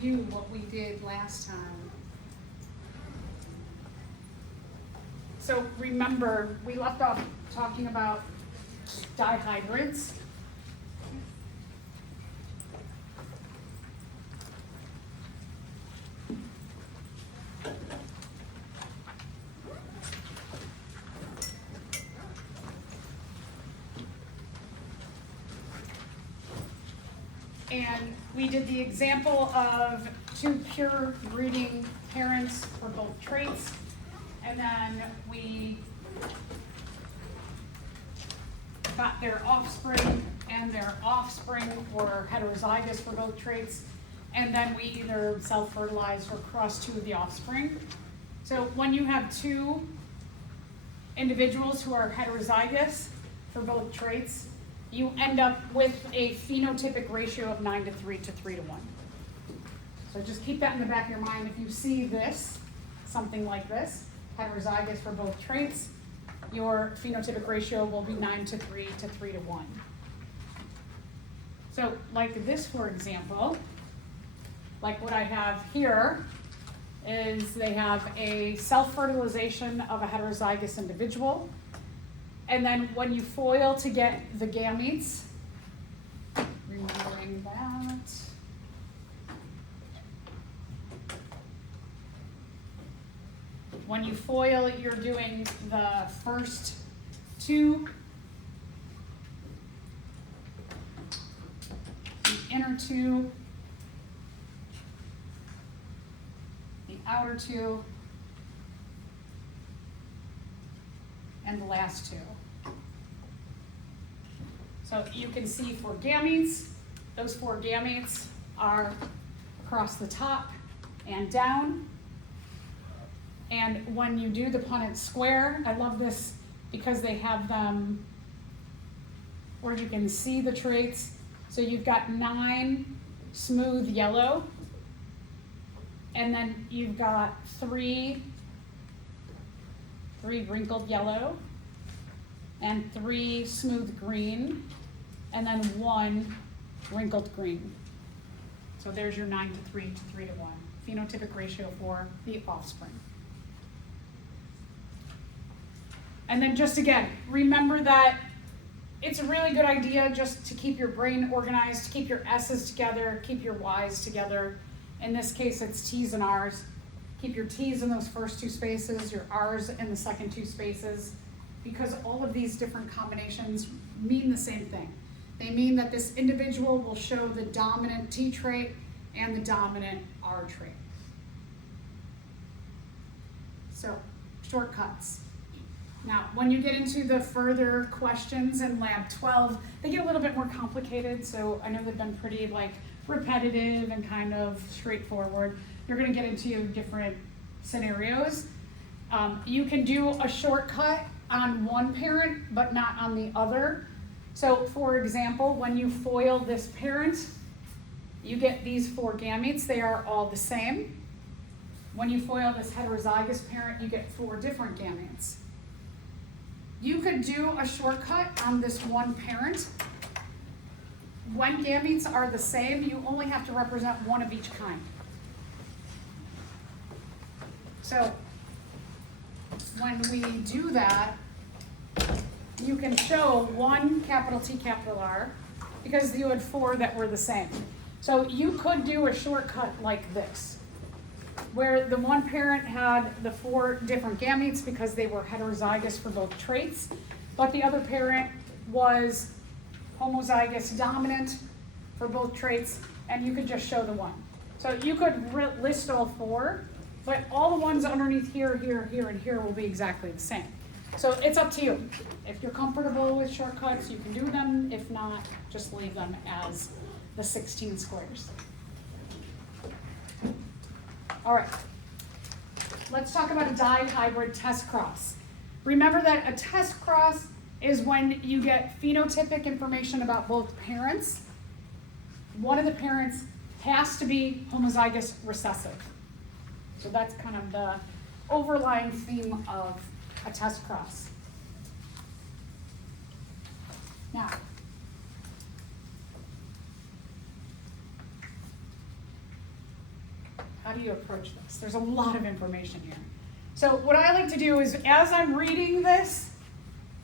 review what we did last time. So remember, we left off talking about dihybrids. And we did the example of two pure breeding parents for both traits. And then we got their offspring, and their offspring were heterozygous for both traits. And then we either self-fertilized or crossed two of the offspring. So when you have two individuals who are heterozygous for both traits, you end up with a phenotypic ratio of 9:3 to 3:1. So just keep that in the back of your mind. If you see this, something like this, heterozygous for both traits, your phenotypic ratio will be 9:3 to 3:1. So like this, for example, like what I have here is they have a self-fertilization of a heterozygous individual. And then when you foil to get the gametes, remembering that, when you foil, you're doing the first two, the inner two, the outer two, and the last two. So you can see for gametes, those four gametes are across the top and down. And when you do the Punnett square, I love this because they have them where you can see the traits. So you've got 9 smooth yellow, and then you've got 3 wrinkled yellow, and 3 smooth green, and then 1 wrinkled green. So there's your 9:3 to 3:1 phenotypic ratio for the offspring. And then just again, remember that it's a really good idea just to keep your brain organized, to keep your S's together, keep your Y's together. In this case, it's T's and R's. Keep your T's in those first 2 spaces, your R's in the second 2 spaces, because all of these different combinations mean the same thing. They mean that this individual will show the dominant T trait and the dominant R trait. So, shortcuts. Now, when you get into the further questions in Lab 12, they get a little bit more complicated, so I know they've been pretty repetitive and kind of straightforward. You're going to get into different scenarios. You can do a shortcut on one parent, but not on the other. So, for example, when you foil this parent, you get these 4 gametes. They are all the same. When you foil this heterozygous parent, you get 4 different gametes. You could do a shortcut on this one parent. When gametes are the same, you only have to represent 1 of each kind. So when we do that, you can show 1 capital T, capital R, because you had 4 that were the same. So you could do a shortcut like this, where the one parent had the 4 different gametes because they were heterozygous for both traits, but the other parent was homozygous dominant for both traits, and you could just show the 1. So you could list all 4, but all the ones underneath here, here, here, and here will be exactly the same. So it's up to you. If you're comfortable with shortcuts, you can do them. If not, just leave them as the 16 squares. All right, let's talk about a dihybrid test cross. Remember that a test cross is when you get phenotypic information about both parents. One of the parents has to be homozygous recessive. So that's kind of the overlying theme of a test cross. Now, do you approach this? There's a lot of information here. So what I like to do is, as I'm reading this,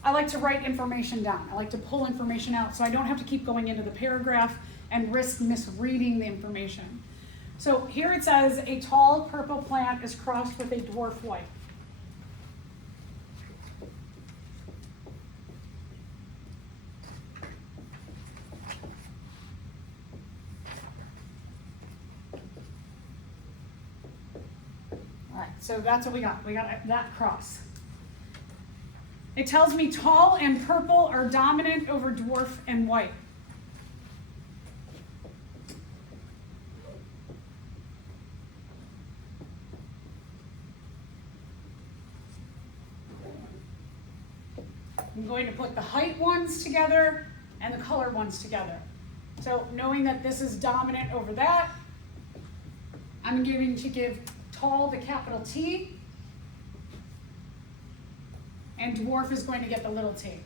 I like to write information down. I like to pull information out so I don't have to keep going into the paragraph and risk misreading the information. So here it says, a tall purple plant is crossed with a dwarf white. All right, so that's what we got. We got that cross. It tells me tall and purple are dominant over dwarf and white. I'm going to put the height ones together and the color ones together. So knowing that this is dominant over that, I'm going to give tall the capital T, and dwarf is going to get the little t.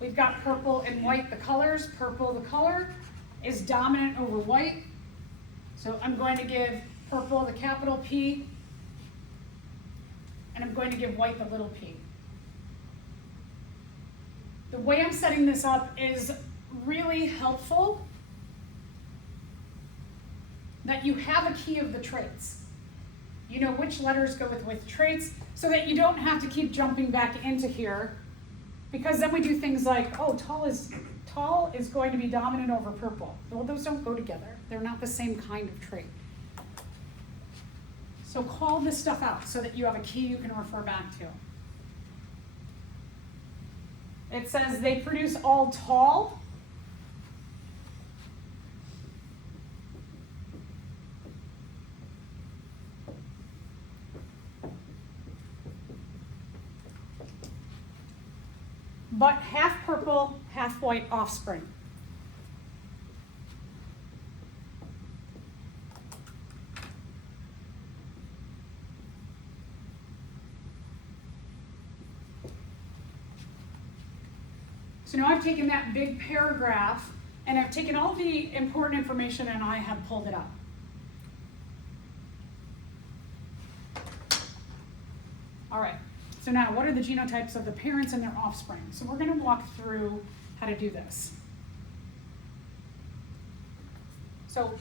We've got purple and white, the colors. Purple, the color, is dominant over white. So I'm going to give purple the capital P, and I'm going to give white the little p. The way I'm setting this up is really helpful that you have a key of the traits. You know which letters go with which traits, so that you don't have to keep jumping back into here, because then we do things like, oh, tall is going to be dominant over purple. Well, those don't go together. They're not the same kind of trait. So call this stuff out so that you have a key you can refer back to. It says they produce all tall. But half purple, half white offspring. So now I've taken that big paragraph and I've taken all the important information and I have pulled it up. All right. So now, what are the genotypes of the parents and their offspring? So we're going to walk through how to do this. So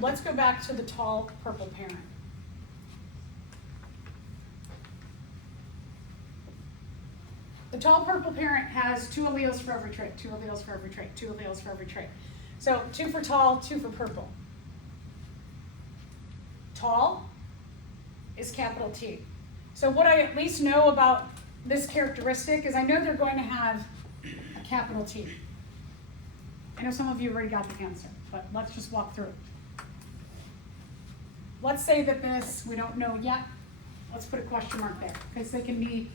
let's go back to the tall purple parent. The tall purple parent has 2 alleles for every trait, 2 alleles for every trait, 2 alleles for every trait. So 2 for tall, 2 for purple. Tall is capital T. So what I at least know about this characteristic is I know they're going to have a capital T. I know some of you already got the answer, but let's just walk through it. Let's say that this, we don't know yet. Let's put a question mark there, because they can be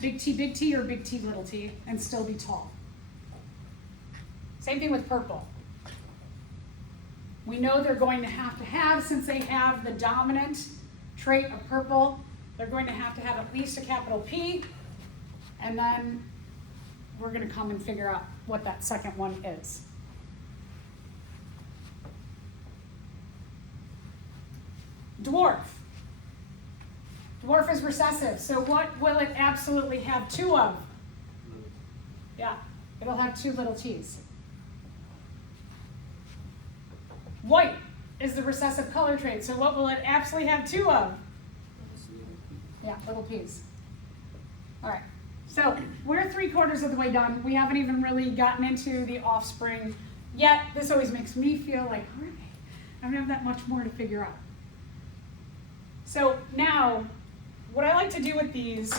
big T, or big T, little t, and still be tall. Same thing with purple. We know they're going to have, since they have the dominant trait of purple, they're going to have at least a capital P, and then we're going to come and figure out what that second one is. Dwarf. Dwarf is recessive, so what will it absolutely have 2 of? Yeah, it'll have 2 little t's. White is the recessive color trait, so what will it absolutely have 2 of? Yeah, little p's. All right, so we're 3/4 of the way done. We haven't even really gotten into the offspring yet. This always makes me feel like, all right, I don't have that much more to figure out. So now, what I like to do with these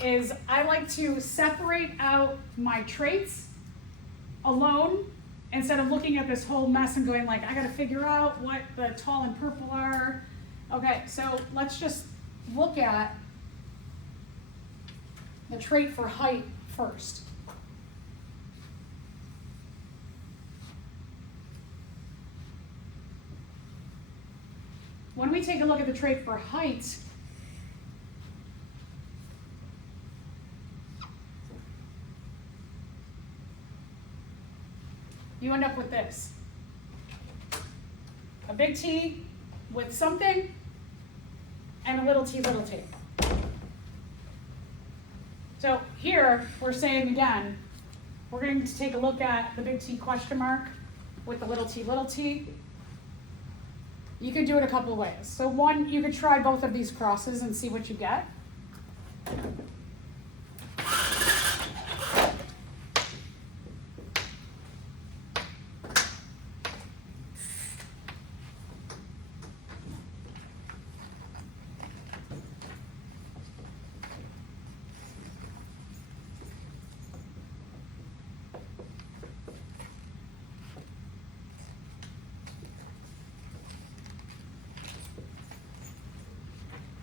is I like to separate out my traits alone instead of looking at this whole mess and going like, I gotta figure out what the tall and purple are. Okay, so let's just look at the trait for height first. When we take a look at the trait for height, you end up with this. a big T with something and a little t, little t. So here, we're saying again, we're going to take a look at the big T question mark with the little t, little t. You could do it a couple of ways. So one, you could try both of these crosses and see what you get.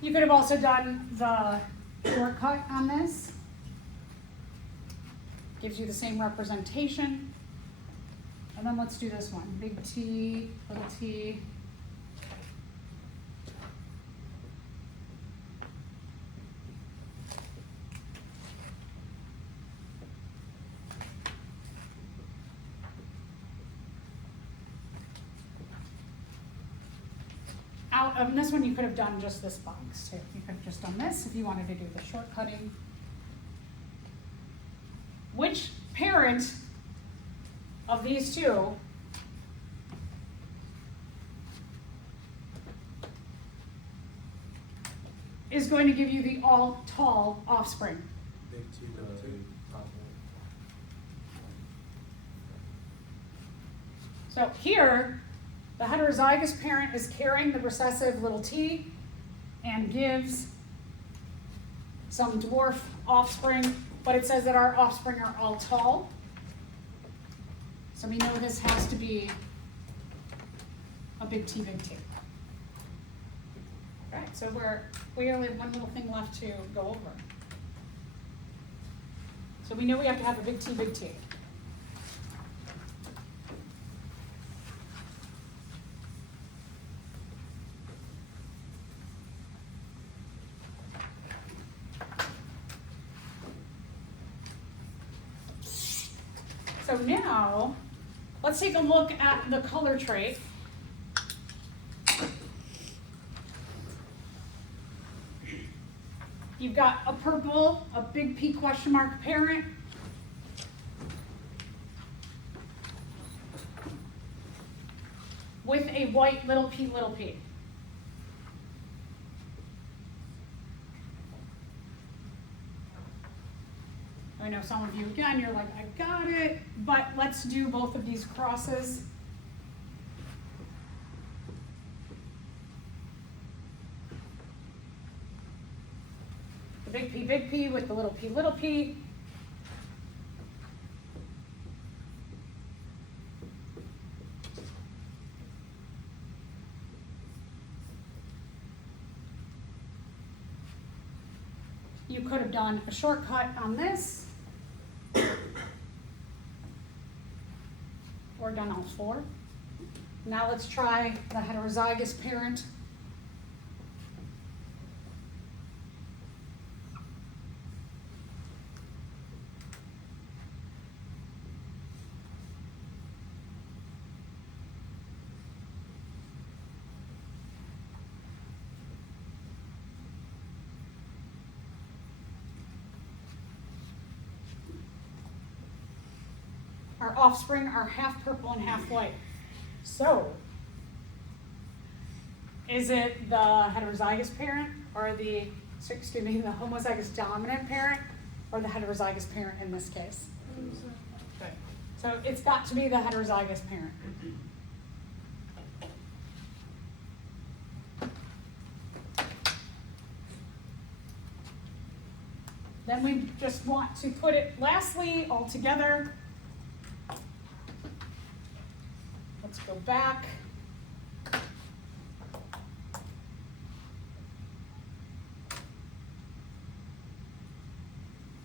You could have also done the shortcut on this. Gives you the same representation. And then let's do this one. Big T, little t. Out of this one, you could have done just this box too. You could have just done this if you wanted to do the shortcutting. Which parent of these two is going to give you the all tall offspring? Big T, little t. So here, the heterozygous parent is carrying the recessive little t and gives some dwarf offspring, but it says that our offspring are all tall. So we know this has to be a big T, big T. All right, so we only have one little thing left to go over. So we know we have to have a big T, big T. So now, let's take a look at the color trait. You've got a purple, a big P question mark parent. With a white little p, little p. I know some of you, again, you're like, I got it, but let's do both of these crosses. The big P with the little p, little p. You could have done a shortcut on this. Or done all four. Now let's try the heterozygous parent. Our offspring are half purple and half white. So, is it the heterozygous parent or the homozygous dominant parent or the heterozygous parent in this case? Good. So it's got to be the heterozygous parent. Then we just want to put it lastly all together. Let's go back.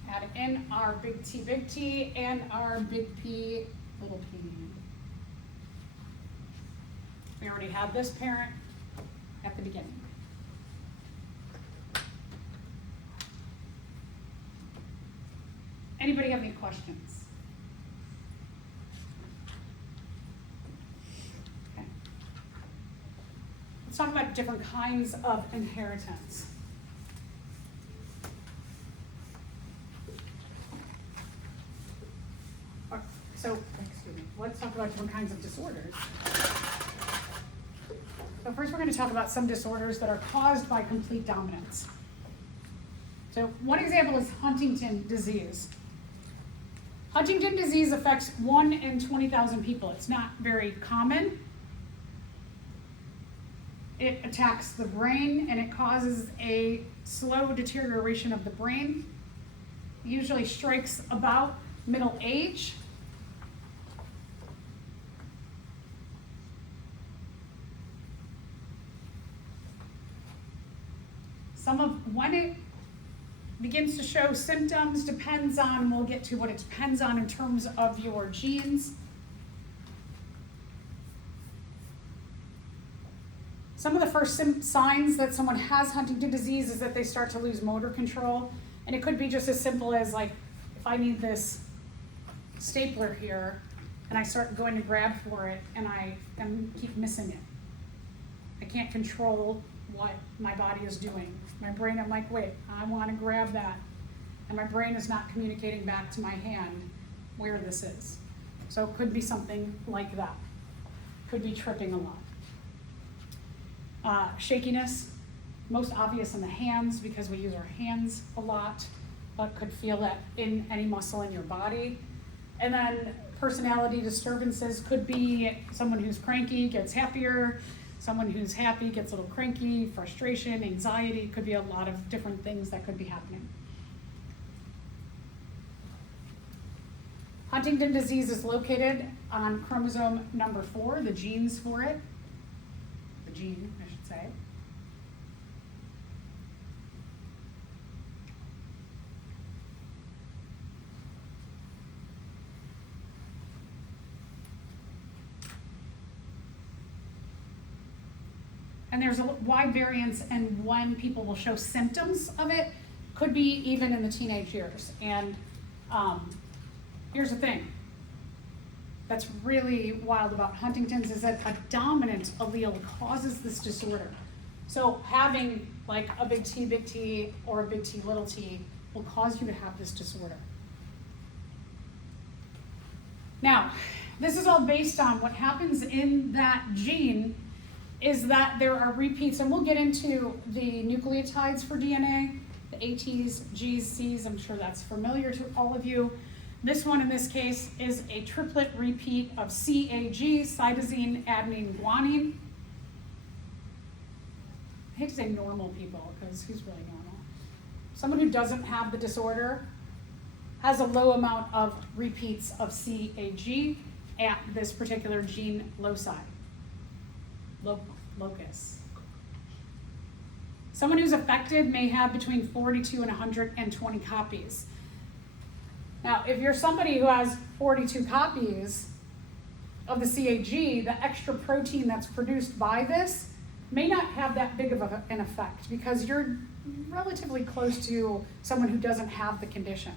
Add in our big T and our big P, little p. We already had this parent at the beginning. Anybody have any questions? let's talk about different kinds of inheritance. So, excuse me, let's talk about different kinds of disorders. So first we're going to talk about some disorders that are caused by complete dominance. So one example is Huntington disease. Huntington disease affects 1 in 20,000 people. It's not very common. It attacks the brain and it causes a slow deterioration of the brain. It usually strikes about middle age. When it begins to show symptoms depends on, we'll get to what it depends on in terms of your genes. Some of the first signs that someone has Huntington disease is that they start to lose motor control. And it could be just as simple as like, if I need this stapler here and I start going to grab for it and I keep missing it. I can't control what my body is doing. My brain, I'm like, wait, I want to grab that. And my brain is not communicating back to my hand where this is. So it could be something like that. Could be tripping a lot. Shakiness, most obvious in the hands because we use our hands a lot, but could feel that in any muscle in your body. And then personality disturbances could be someone who's cranky gets happier, someone who's happy gets a little cranky, frustration, anxiety, could be a lot of different things that could be happening. Huntington disease is located on chromosome number 4, the genes for it. The gene, I should say. And there's a wide variance in when people will show symptoms of it. Could be even in the teenage years. And here's the thing that's really wild about Huntington's is that a dominant allele causes this disorder. So having like a big T or a big T little t will cause you to have this disorder. Now, this is all based on what happens in that gene is that there are repeats, and we'll get into the nucleotides for DNA, the ATs, Gs, Cs, I'm sure that's familiar to all of you. This one in this case is a triplet repeat of CAG, cytosine, adenine, guanine. I hate to say normal people, because who's really normal? Someone who doesn't have the disorder has a low amount of repeats of CAG at this particular gene loci. Locus. Someone who's affected may have between 42 and 120 copies. Now, if you're somebody who has 42 copies of the CAG, the extra protein that's produced by this may not have that big of an effect because you're relatively close to someone who doesn't have the condition.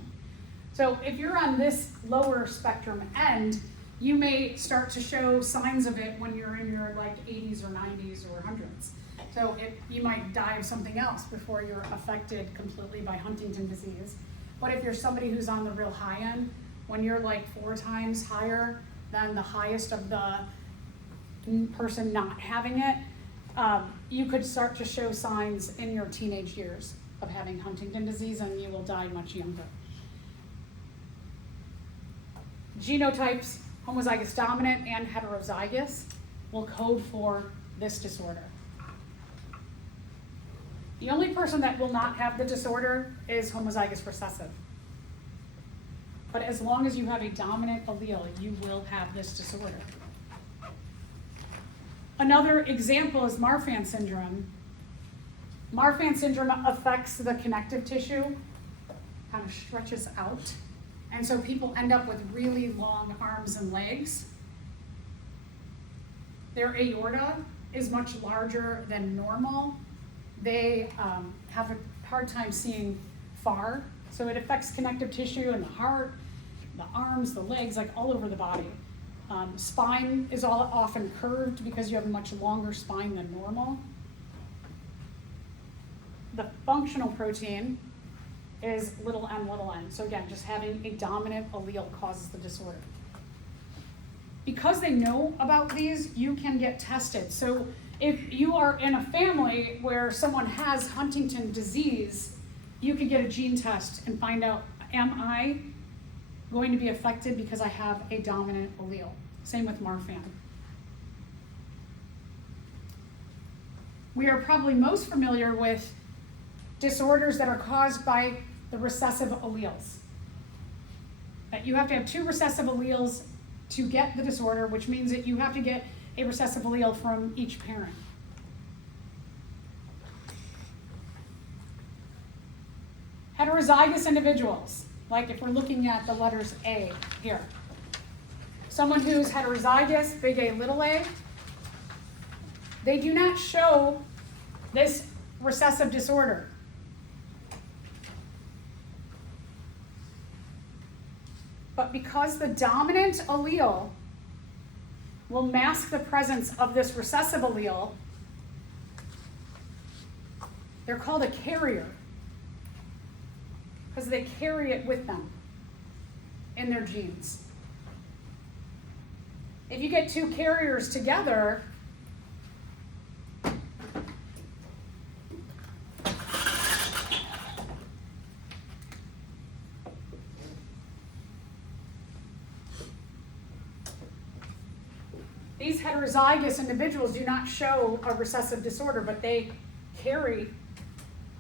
So if you're on this lower spectrum end, you may start to show signs of it when you're in your like 80s or 90s or 100s. So you might die of something else before you're affected completely by Huntington disease. But if you're somebody who's on the real high end, when you're like 4 times higher than the highest of the person not having it, you could start to show signs in your teenage years of having Huntington disease and you will die much younger. Genotypes, homozygous dominant and heterozygous, will code for this disorder. The only person that will not have the disorder is homozygous recessive. But as long as you have a dominant allele, you will have this disorder. Another example is Marfan syndrome. Marfan syndrome affects the connective tissue, kind of stretches out. And so people end up with really long arms and legs. Their aorta is much larger than normal. They have a hard time seeing far. So it affects connective tissue in the heart, the arms, the legs, like all over the body. Spine is often curved because you have a much longer spine than normal. The functional protein is little n. So again, just having a dominant allele causes the disorder. Because they know about these, you can get tested. So if you are in a family where someone has Huntington disease, you can get a gene test and find out, am I going to be affected because I have a dominant allele? Same with Marfan. We are probably most familiar with disorders that are caused by the recessive alleles. That you have to have 2 recessive alleles to get the disorder, which means that you have to get a recessive allele from each parent. Heterozygous individuals, like if we're looking at the letters A here. Someone who's heterozygous, big A, little a, they do not show this recessive disorder. But because the dominant allele will mask the presence of this recessive allele, they're called a carrier because they carry it with them in their genes. If you get 2 carriers together, these heterozygous individuals do not show a recessive disorder, but they carry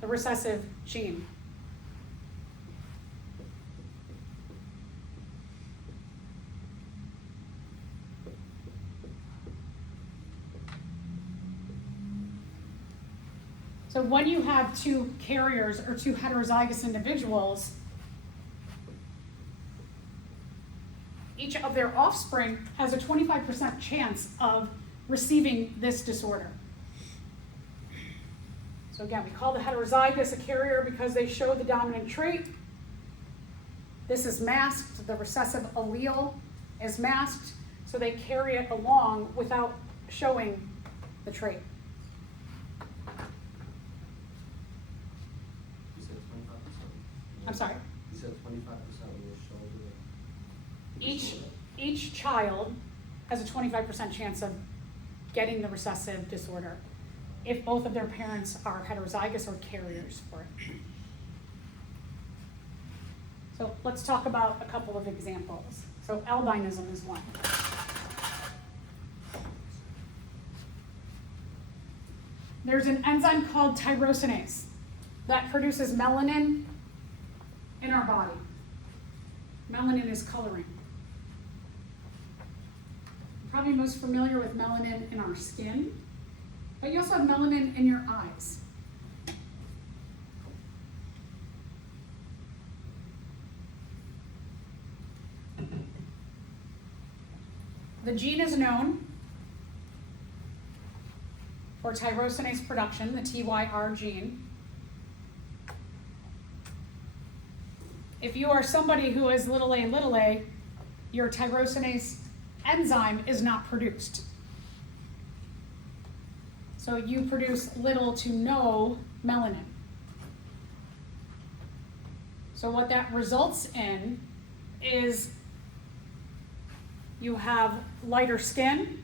the recessive gene. So when you have 2 carriers or 2 heterozygous individuals, each of their offspring has a 25% chance of receiving this disorder. So again, we call the heterozygous a carrier because they show the dominant trait. This is masked, the recessive allele is masked, so they carry it along without showing the trait. You said 25%? I'm sorry? You said 25% will show the... Each child has a 25% chance of getting the recessive disorder if both of their parents are heterozygous or carriers for it. So let's talk about a couple of examples. So albinism is one. There's an enzyme called tyrosinase that produces melanin in our body. Melanin is coloring. You're probably most familiar with melanin in our skin, but you also have melanin in your eyes. The gene is known for tyrosinase production, the TYR gene. If you are somebody who is little a, your tyrosinase enzyme is not produced. So you produce little to no melanin. So what that results in is you have lighter skin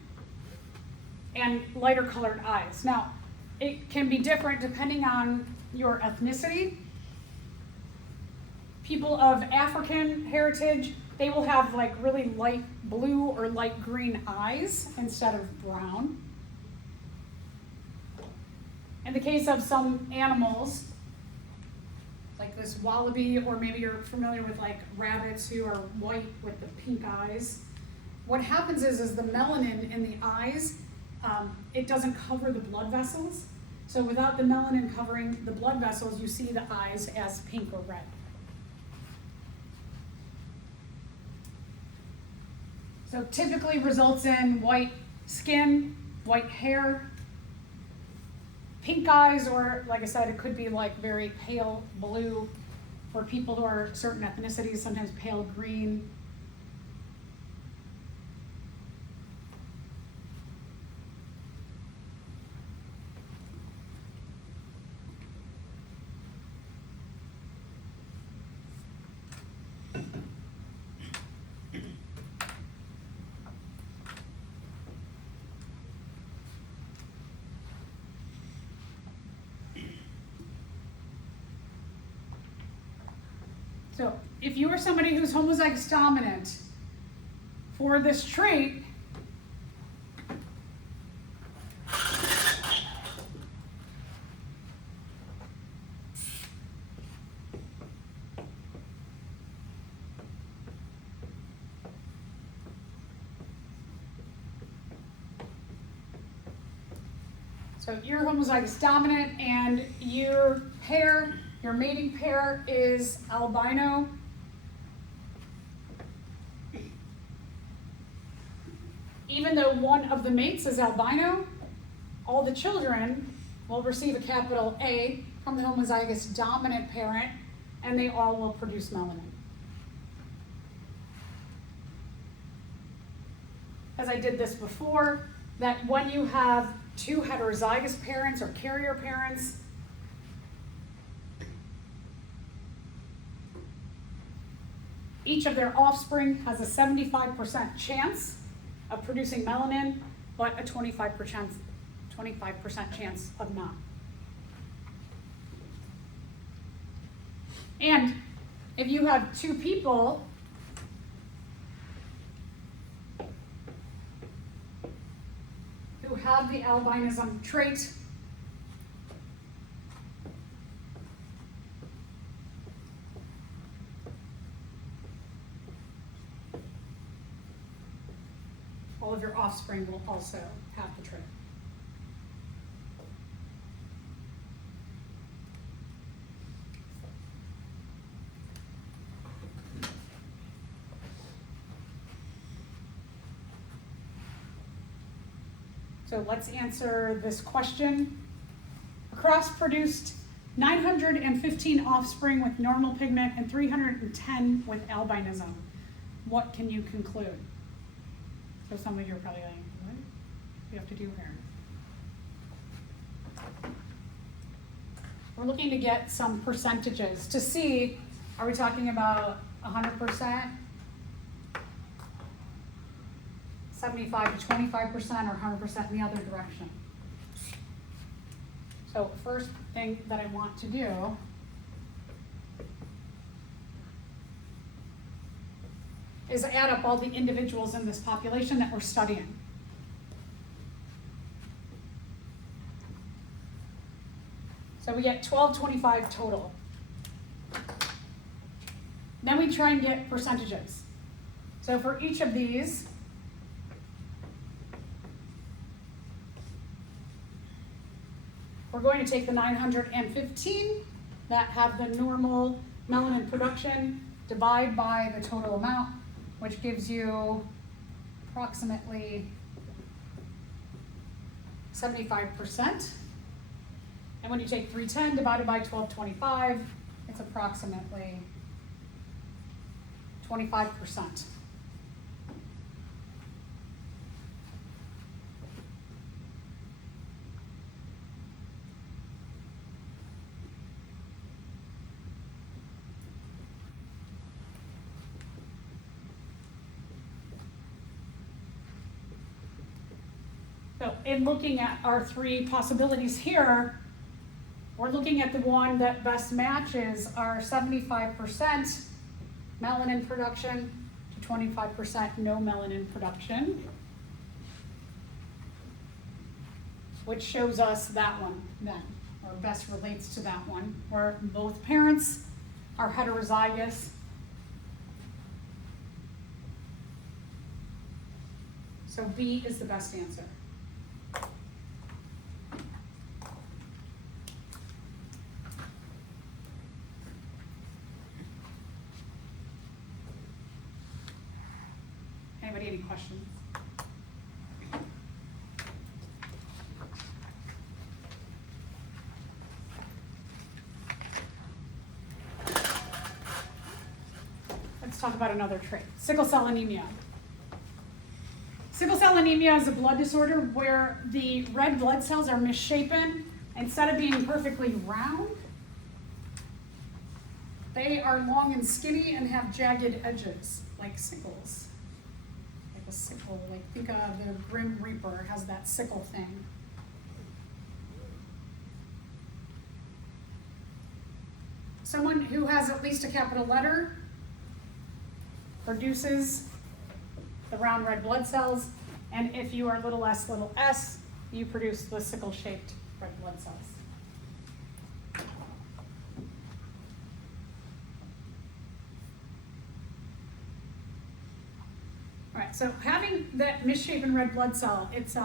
and lighter colored eyes. Now, it can be different depending on your ethnicity. People of African heritage, they will have like really light blue or light green eyes instead of brown. In the case of some animals, like this wallaby, or maybe you're familiar with like rabbits who are white with the pink eyes, what happens is the melanin in the eyes, it doesn't cover the blood vessels. So without the melanin covering the blood vessels, you see the eyes as pink or red. So typically results in white skin, white hair, pink eyes, or like I said, it could be like very pale blue for people who are certain ethnicities, sometimes pale green. So if you are somebody who's homozygous dominant for this trait, so you're homozygous dominant and your pair, your mating pair is albino. Even though one of the mates is albino, all the children will receive a capital A from the homozygous dominant parent, and they all will produce melanin. As I did this before, that when you have two heterozygous parents or carrier parents, each of their offspring has a 75% chance of producing melanin, but a 25% chance of not. And if you have two people who have the albinism trait, all of your offspring will also have the trait. So let's answer this question. A cross produced 915 offspring with normal pigment and 310 with albinism. What can you conclude? So some of you are probably like, what do you have to do here? We're looking to get some percentages to see, are we talking about 100%? 75 to 25% or 100% in the other direction. So first thing that I want to do is add up all the individuals in this population that we're studying. So we get 1225 total. Then we try and get percentages. So for each of these, we're going to take the 915 that have the normal melanin production, divide by the total amount, which gives you approximately 75%. And when you take 310 divided by 1225, it's approximately 25%. So in looking at our three possibilities here, we're looking at the one that best matches our 75% melanin production to 25% no melanin production, which shows us that one then, or best relates to that one, where both parents are heterozygous. So B is the best answer. Anybody, any questions? Let's talk about another trait, sickle cell anemia. Sickle cell anemia is a blood disorder where the red blood cells are misshapen. Instead of being perfectly round, they are long and skinny and have jagged edges, like sickles. Like a sickle, like think of the Grim Reaper has that sickle thing. someone who has at least a capital letter produces the round red blood cells, and if you are little s, you produce the sickle-shaped red blood cells. All right, so having that misshapen red blood cell, it's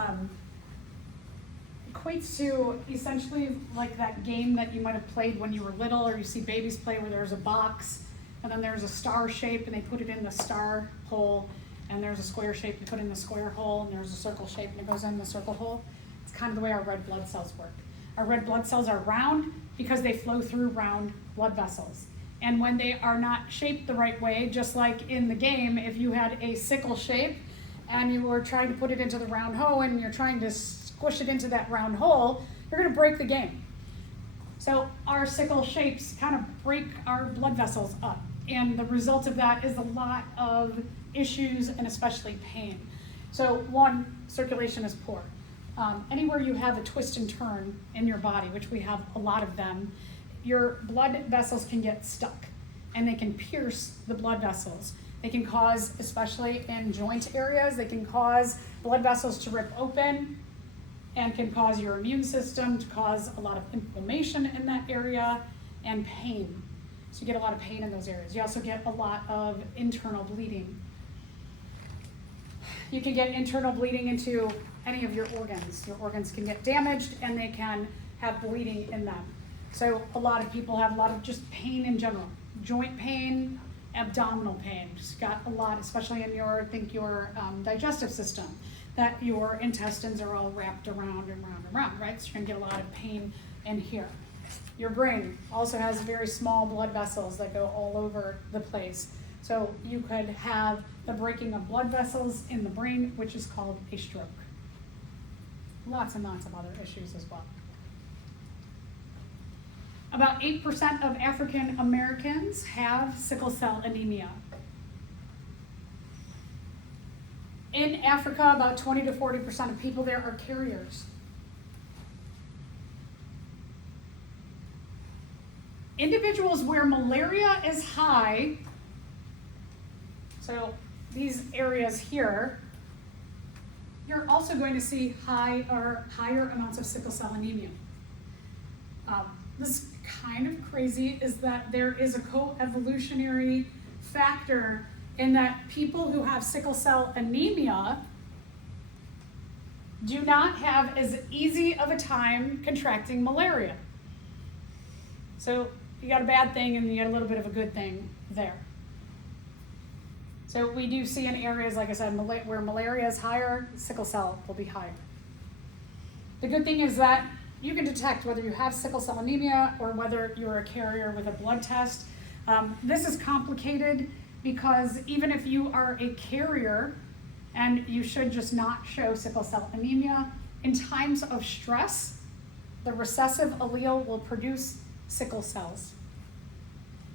equates to essentially like that game that you might have played when you were little, or you see babies play where there's a box and then there's a star shape and they put it in the star hole, and there's a square shape you put in the square hole, and there's a circle shape and it goes in the circle hole. It's kind of the way our red blood cells work. Our red blood cells are round because they flow through round blood vessels. And when they are not shaped the right way, just like in the game, if you had a sickle shape and you were trying to put it into the round hole and you're trying to squish it into that round hole, you're going to break the game. So our sickle shapes kind of break our blood vessels up. And the result of that is a lot of issues and especially pain. So one, circulation is poor. Anywhere you have a twist and turn in your body, which we have a lot of them, your blood vessels can get stuck and they can pierce the blood vessels. They can cause, especially in joint areas, they can cause blood vessels to rip open and can cause your immune system to cause a lot of inflammation in that area and pain. So you get a lot of pain in those areas. You also get a lot of internal bleeding. You can get internal bleeding into any of your organs. Your organs can get damaged and they can have bleeding in them. So a lot of people have a lot of just pain in general. Joint pain, abdominal pain. Just got a lot, especially in your digestive system, that your intestines are all wrapped around and around and around, right? So you're gonna get a lot of pain in here. Your brain also has very small blood vessels that go all over the place. So you could have the breaking of blood vessels in the brain, which is called a stroke. Lots and lots of other issues as well. About 8% of African Americans have sickle cell anemia. In Africa, about 20 to 40% of people there are carriers. Individuals where malaria is high, so these areas here, you're also going to see higher amounts of sickle cell anemia. This kind of crazy is that there is a coevolutionary factor in that people who have sickle cell anemia do not have as easy of a time contracting malaria. So you got a bad thing and you got a little bit of a good thing there. So we do see in areas, like I said, where malaria is higher, sickle cell will be higher. The good thing is that you can detect whether you have sickle cell anemia or whether you're a carrier with a blood test. This is complicated because even if you are a carrier and you should just not show sickle cell anemia, in times of stress, the recessive allele will produce sickle cells.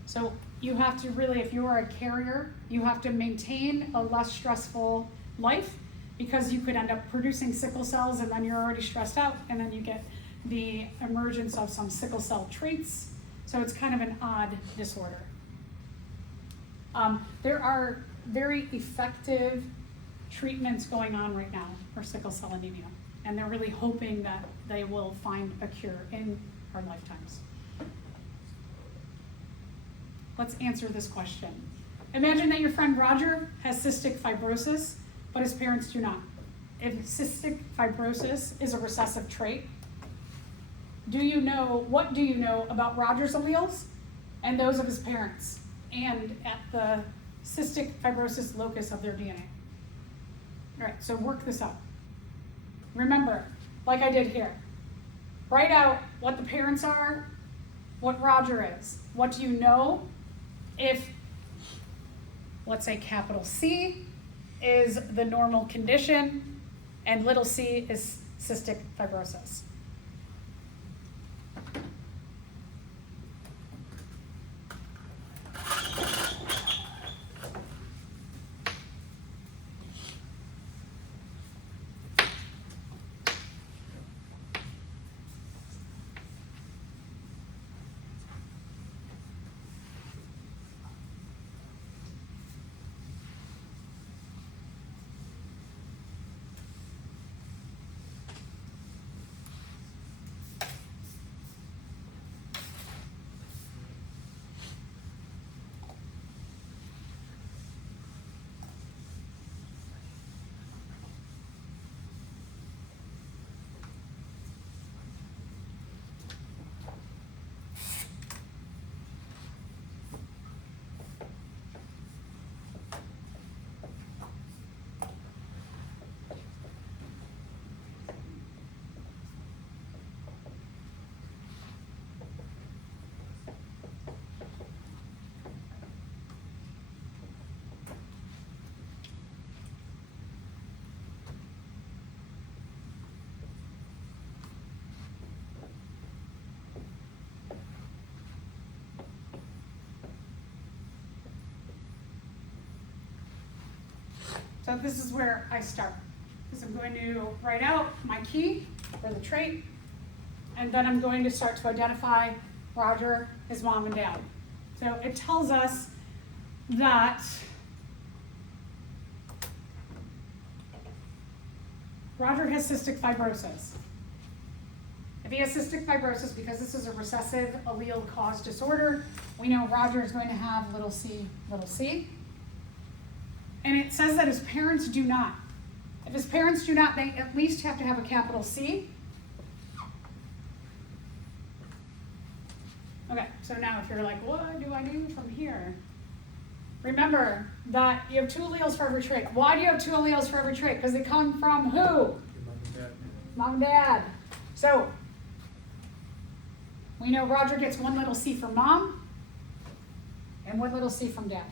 So you have to really, if you are a carrier, you have to maintain a less stressful life because you could end up producing sickle cells and then you're already stressed out and then you get the emergence of some sickle cell traits. So it's kind of an odd disorder. There are very effective treatments going on right now for sickle cell anemia, and they're really hoping that they will find a cure in our lifetimes. Let's answer this question. Imagine that your friend Roger has cystic fibrosis, but his parents do not. If cystic fibrosis is a recessive trait, what do you know about Roger's alleles and those of his parents and at the cystic fibrosis locus of their DNA? All right, so work this out. Remember, like I did here, write out what the parents are, what Roger is. What do you know if, let's say, capital C is the normal condition and little c is cystic fibrosis? So this is where I start. Because I'm going to write out my key for the trait, and then I'm going to start to identify Roger, his mom and dad. So it tells us that Roger has cystic fibrosis. If he has cystic fibrosis, because this is a recessive allele caused disorder, we know Roger is going to have little c, little c. And it says that his parents do not. If his parents do not, they at least have to have a capital C. Okay, so now if you're like, what do I do from here? Remember that you have 2 alleles for every trait. Why do you have 2 alleles for every trait? Because they come from who? Your mom and dad. Mom and dad. So we know Roger gets 1 little c from mom and 1 little c from dad.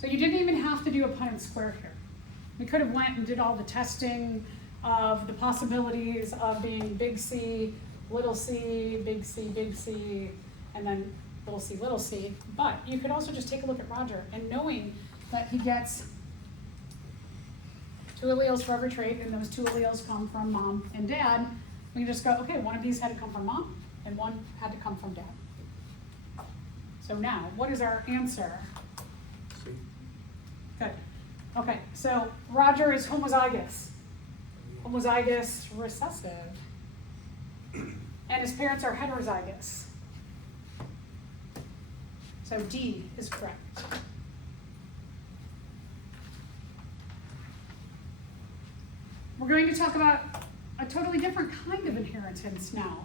So you didn't even have to do a Punnett square here. We could have went and did all the testing of the possibilities of being big C, little c, big C, and then little c. But you could also just take a look at Roger, and knowing that he gets 2 alleles for every trait, and those 2 alleles come from mom and dad, we can just go, okay, one of these had to come from mom, and one had to come from dad. So now, what is our answer? C. Good. Okay, so Roger is homozygous. Homozygous recessive. And his parents are heterozygous. So D is correct. We're going to talk about a totally different kind of inheritance now,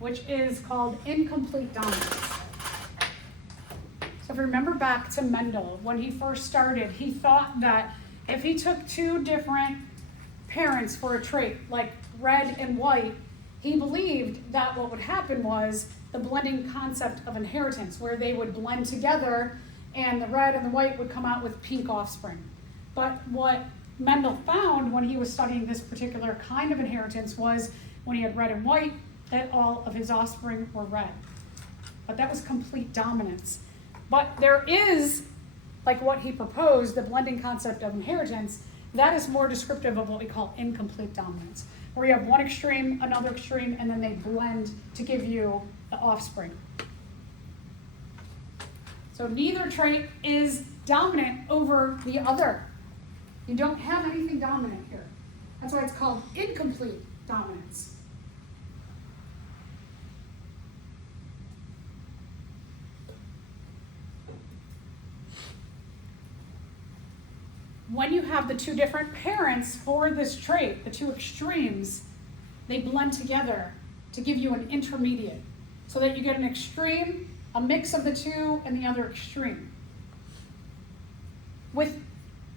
which is called incomplete dominance. So if you remember back to Mendel, when he first started, he thought that if he took 2 different parents for a trait, like red and white, he believed that what would happen was the blending concept of inheritance, where they would blend together and the red and the white would come out with pink offspring. But what Mendel found when he was studying this particular kind of inheritance was when he had red and white, that all of his offspring were red. But that was complete dominance. But there is, like what he proposed, the blending concept of inheritance, that is more descriptive of what we call incomplete dominance, where you have one extreme, another extreme, and then they blend to give you the offspring. So neither trait is dominant over the other. You don't have anything dominant here. That's why it's called incomplete dominance. When you have the 2 different parents for this trait, the 2 extremes, they blend together to give you an intermediate, so that you get an extreme, a mix of the 2, and the other extreme. With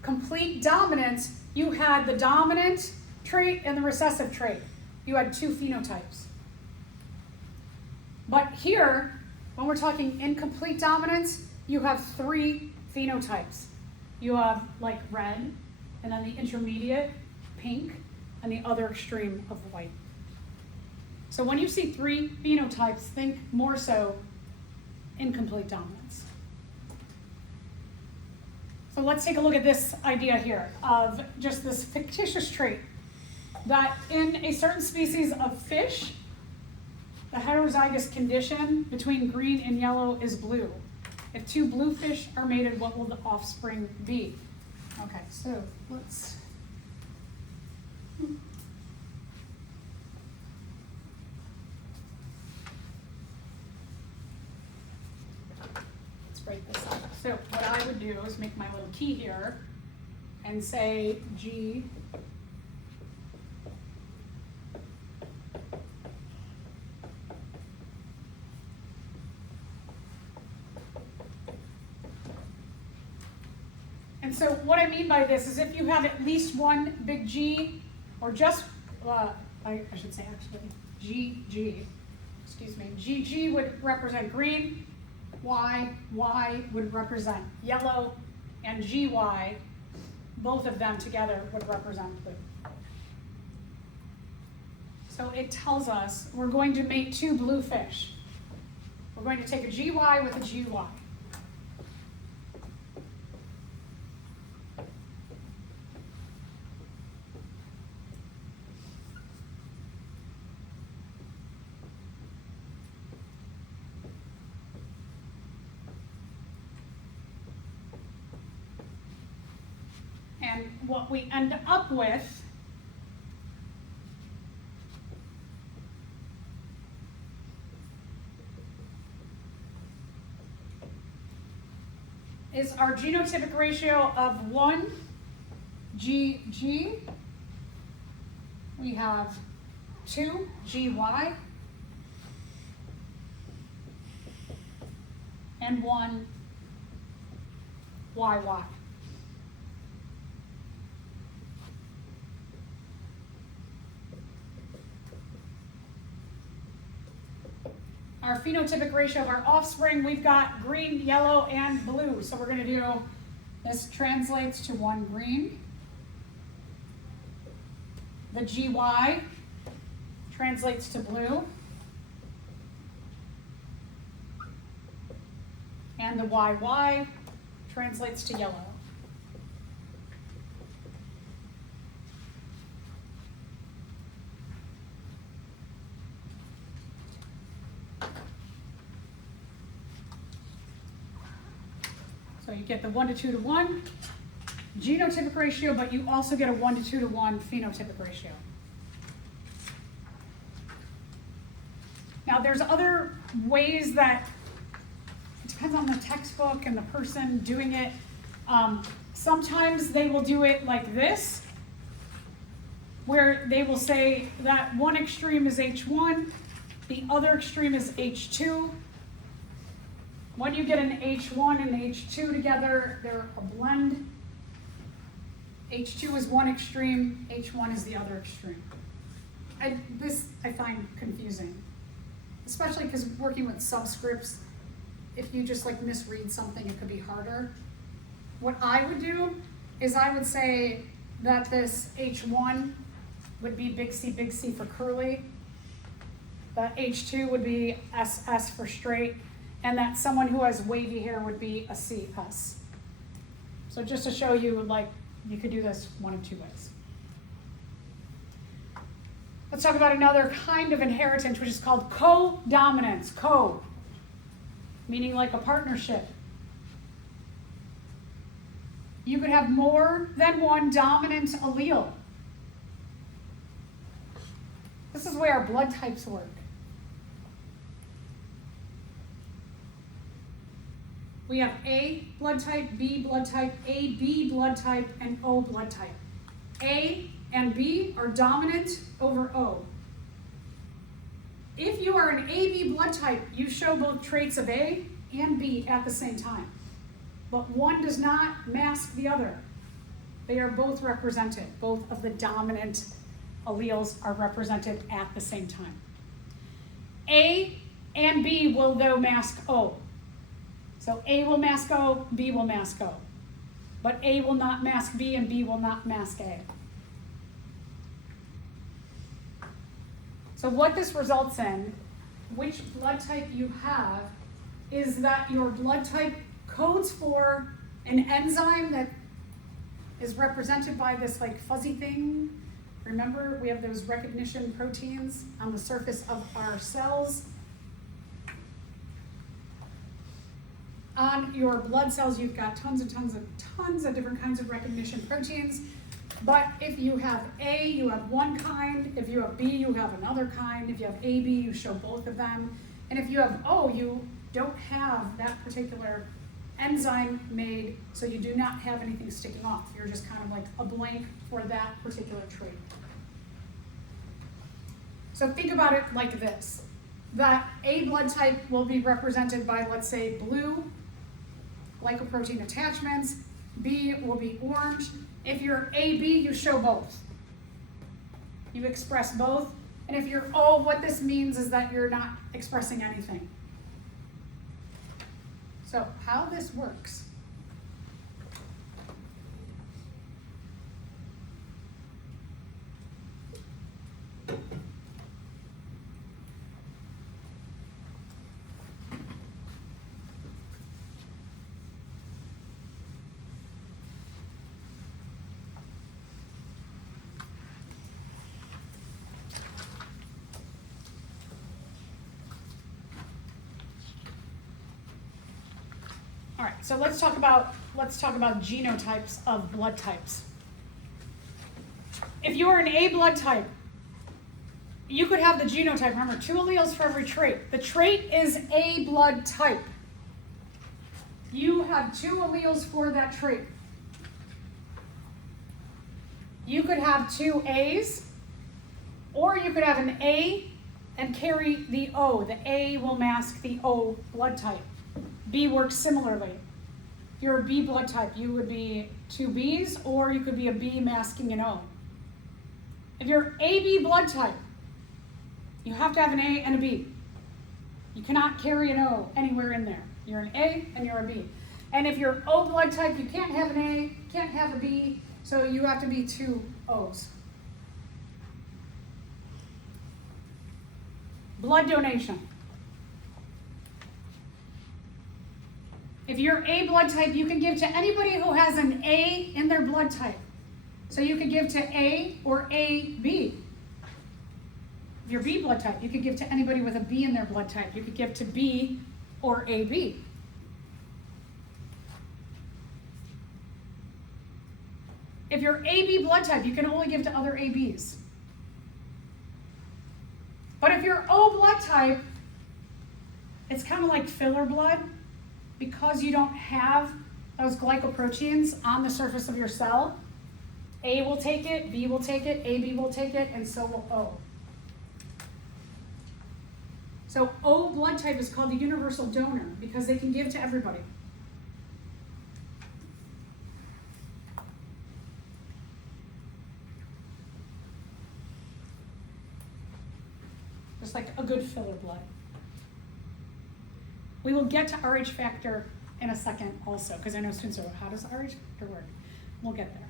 complete dominance, you had the dominant trait and the recessive trait. You had 2 phenotypes. But here, when we're talking incomplete dominance, you have 3 phenotypes. You have like red, and then the intermediate, pink, and the other extreme of white. So when you see 3 phenotypes, think more so incomplete dominance. So let's take a look at this idea here of just this fictitious trait that in a certain species of fish, the heterozygous condition between green and yellow is blue. If 2 blue fish are mated, what will the offspring be? Okay, so let's break this up. So what I would do is make my little key here and say G And so what I mean by this is if you have at least one big G, or just, I should say actually, GG, excuse me, GG would represent green, Y would represent yellow, and GY, both of them together would represent blue. So it tells us we're going to mate 2 blue fish. We're going to take a GY with a GY. And what we end up with is our genotypic ratio of 1 GG. We have 2 GY and 1 YY. Our phenotypic ratio of our offspring, we've got green, yellow, and blue. So we're going to do, this translates to 1 green. The GY translates to blue. And the YY translates to yellow. So you get the 1 to 2 to 1 genotypic ratio, but you also get a 1 to 2 to 1 phenotypic ratio. Now there's other ways that, it depends on the textbook and the person doing it. Sometimes they will do it like this, where they will say that one extreme is H1, the other extreme is H2. When you get an H1 and H2 together, they're a blend. H2 is one extreme, H1 is the other extreme. This I find confusing, especially because working with subscripts, if you just like misread something, it could be harder. What I would do is I would say that this H1 would be big C for curly, that H2 would be SS for straight, and that someone who has wavy hair would be a CS. So just to show you, like, you could do this one of two ways. Let's talk about another kind of inheritance, which is called CoDominance. Co, meaning like a partnership. You could have more than one dominant allele. This is where our blood types work. We have A blood type, B blood type, AB blood type, and O blood type. A and B are dominant over O. If you are an AB blood type, you show both traits of A and B at the same time. But one does not mask the other. They are both represented. Both of the dominant alleles are represented at the same time. A and B will though mask O. So A will mask O, B will mask O. But A will not mask B and B will not mask A. So what this results in, which blood type you have, is that your blood type codes for an enzyme that is represented by this like fuzzy thing. Remember, we have those recognition proteins on the surface of our cells. On your blood cells, you've got tons of different kinds of recognition proteins. But if you have A, you have one kind. If you have B, you have another kind. If you have AB, you show both of them. And if you have O, you don't have that particular enzyme made, so you do not have anything sticking off. You're just kind of like a blank for that particular trait. So think about it like this, that A blood type will be represented by, let's say, blue lipoprotein attachments. B will be orange. If you're AB, you show both. You express both. And if you're O, what this means is that you're not expressing anything. So how this works. All right, so let's talk about genotypes of blood types. if you are an A blood type, you could have the genotype. Remember, 2 alleles for every trait. The trait is A blood type. You have 2 alleles for that trait. You could have 2 A's, or you could have an A and carry the O. The A will mask the O blood type. B works similarly. If you're a B blood type, you would be 2 B's, or you could be a B masking an O. If you're AB blood type, you have to have an A and a B. You cannot carry an O anywhere in there. You're an A and you're a B. And if you're O blood type, you can't have an A, can't have a B, so you have to be 2 O's. Blood donation. If you're A blood type, you can give to anybody who has an A in their blood type. So you could give to A or AB. If you're B blood type, you could give to anybody with a B in their blood type. You could give to B or AB. If you're AB blood type, you can only give to other ABs. But if you're O blood type, it's kind of like filler blood. Because you don't have those glycoproteins on the surface of your cell, A will take it, B will take it, AB will take it, and so will O. So O blood type is called the universal donor because they can give to everybody. Just like a good filler blood. We will get to RH factor in a second also, because I know students are, how does RH factor work? We'll get there.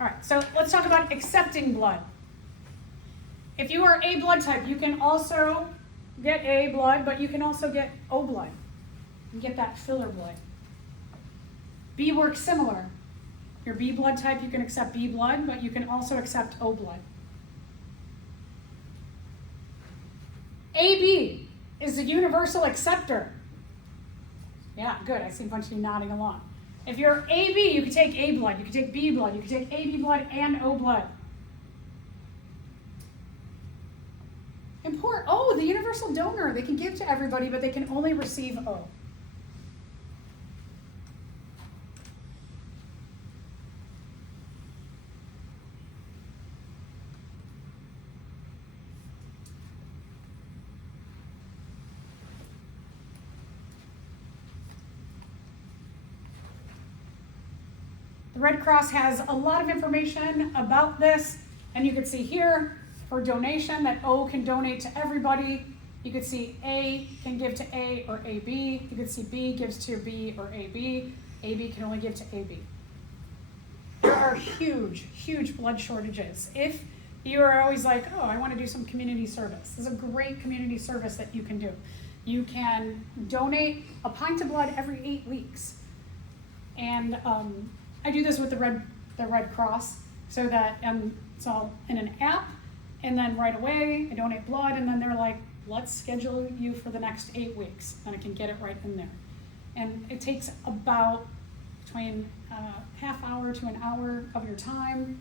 All right, so let's talk about accepting blood. If you are A blood type, you can also get A blood, but you can also get O blood. You get that filler blood. B works similar. If you're B blood type, you can accept B blood, but you can also accept O blood. AB is a universal acceptor. Yeah, good. I see a bunch of you nodding along. If you're AB, you can take A blood, you can take B blood, you can take AB blood and O blood. Important. Oh, the universal donor. They can give to everybody, but they can only receive O. The Red Cross has a lot of information about this, and you can see here for donation that O can donate to everybody. You could see A can give to A or AB. You could see B gives to B or AB. AB can only give to AB. There are huge, huge blood shortages. If you are always like, oh, I want to do some community service, this is a great community service that you can do. You can donate a pint of blood every 8 weeks. And I do this with the Red Cross, so that it's all in an app, and then right away I donate blood, and then they're like, let's schedule you for the next 8 weeks, and I can get it right in there. And it takes about between half hour to an hour of your time.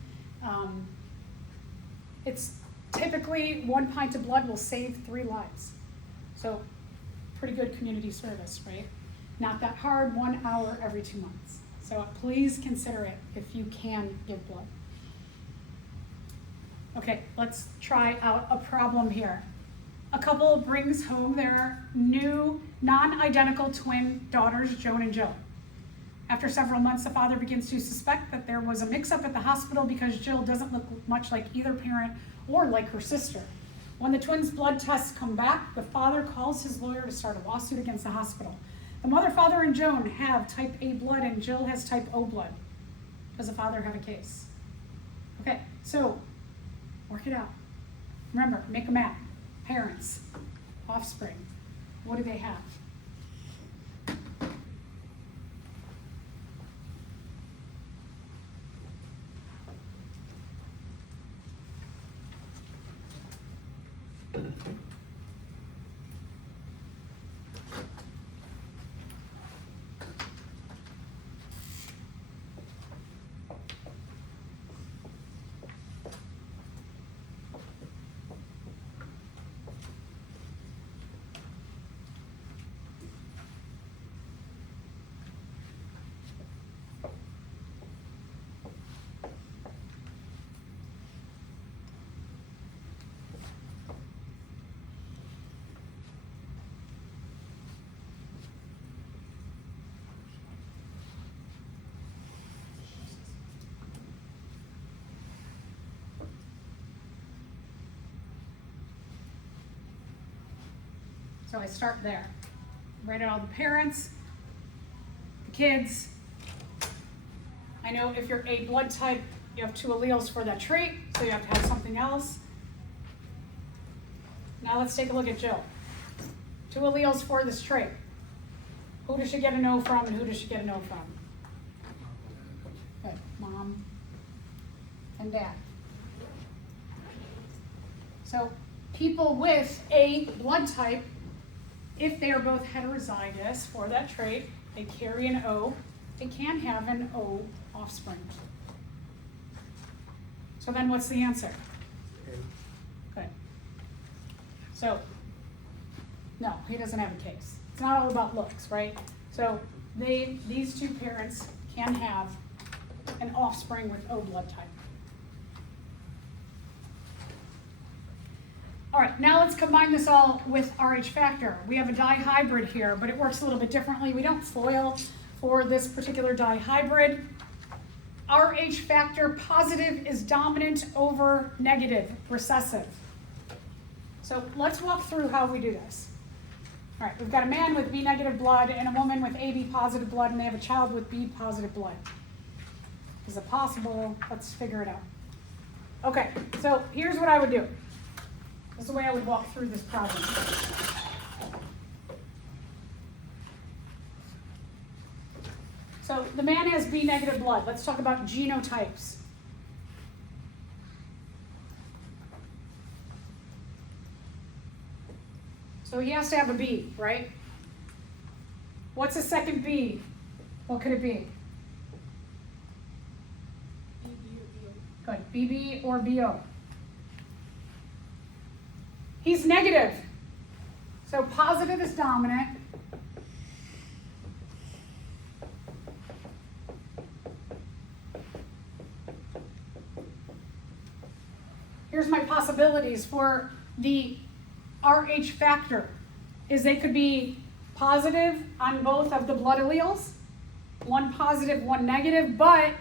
It's typically 1 pint of blood will save 3 lives. So pretty good community service, right? Not that hard, 1 hour every 2 months. So please consider it if you can give blood. Okay, let's try out a problem here. A couple brings home their new non-identical twin daughters, Joan and Jill. After several months, the father begins to suspect that there was a mix-up at the hospital because Jill doesn't look much like either parent or like her sister. When the twins' blood tests come back, the father calls his lawyer to start a lawsuit against the hospital. The mother, father, and Joan have type A blood, and Jill has type O blood. Does the father have a case? Okay, so work it out. Remember, make a map. Parents, offspring, what do they have? So I start there. Write out all the parents, the kids. I know if you're A blood type, you have 2 alleles for that trait, so you have to have something else. Now let's take a look at Jill. 2 alleles for this trait. Who does she get an O from and who does she get an O from? Good, mom and dad. So people with A blood type, if they are both heterozygous for that trait, they carry an O, they can have an O offspring. So then what's the answer? Good. So, no, he doesn't have a case. It's not all about looks, right? So these 2 parents can have an offspring with O blood type. All right, now let's combine this all with RH factor. We have a dihybrid here, but it works a little bit differently. We don't FOIL for this particular dihybrid. RH factor positive is dominant over negative, recessive. So let's walk through how we do this. All right, we've got a man with B negative blood and a woman with AB positive blood, and they have a child with B positive blood. Is it possible? Let's figure it out. Okay, so here's what I would do. This is the way I would walk through this problem. So the man has B negative blood. Let's talk about genotypes. So he has to have a B, right? What's a second B? What could it be? Good, BB or BO. He's negative. So positive is dominant. Here's my possibilities for the RH factor, is they could be positive on both of the blood alleles, 1 positive, 1 negative, but